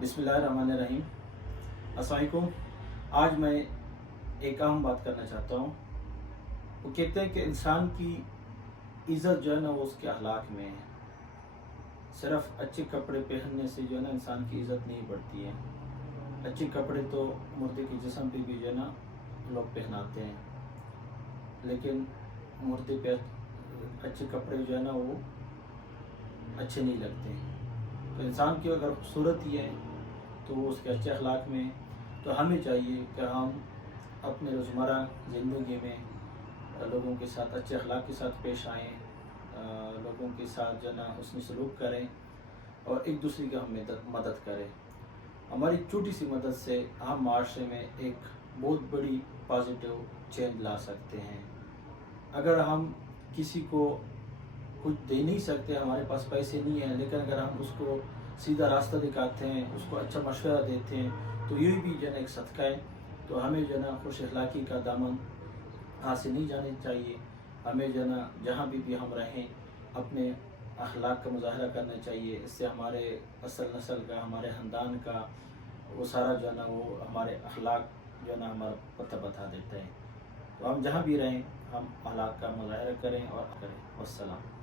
बिस्मिल्लाहिर्रहमानिर्रहीम। अस्सलाम वालेकुम। आज मैं एक अहम बात करना चाहता हूँ। वो कहते हैं कि इंसान की इज़्ज़त जो है ना वो उसके अखलाक में है। सिर्फ अच्छे कपड़े पहनने से जो है ना इंसान की इज़्ज़त नहीं बढ़ती है। अच्छे कपड़े तो मुर्दे के जिस्म पे भी जो है ना लोग पहनाते हैं, लेकिन मुर्दे पे अच्छे कपड़े जो है ना वो अच्छे नहीं लगते। तो इंसान की अगर खूबसूरत ही है तो वो उसके अच्छे अखलाक में। तो हमें चाहिए कि हम अपने रोज़मर्रा ज़िंदगी में लोगों के साथ अच्छे अखलाक के साथ पेश आएँ, लोगों के साथ जो है ना उसने सलूक करें और एक दूसरे की हम मदद करें। हमारी छोटी सी मदद से हम माशरे में एक बहुत बड़ी पॉजिटिव चेंज ला सकते हैं। अगर हम किसी को कुछ दे नहीं सकते, हमारे पास पैसे नहीं हैं, लेकिन अगर हम उसको सीधा रास्ता दिखाते हैं, उसको अच्छा मशवरा देते हैं, तो ये भी जो है एक सदका है। तो हमें जो है ना खुश अखलाकी का दामन हाथ से नहीं जाने चाहिए। हमें जो है ना जहाँ भी हम रहें अपने अखलाक का मुजाहरा करना चाहिए। इससे हमारे असल नस्ल का, हमारे ख़ानदान का वो सारा जो है ना वो हमारे अखलाक जो है ना हमारा पता बता देता है। तो हम जहाँ भी रहें हम अखलाक का मुजाहरा करें और करें। वस्सलाम।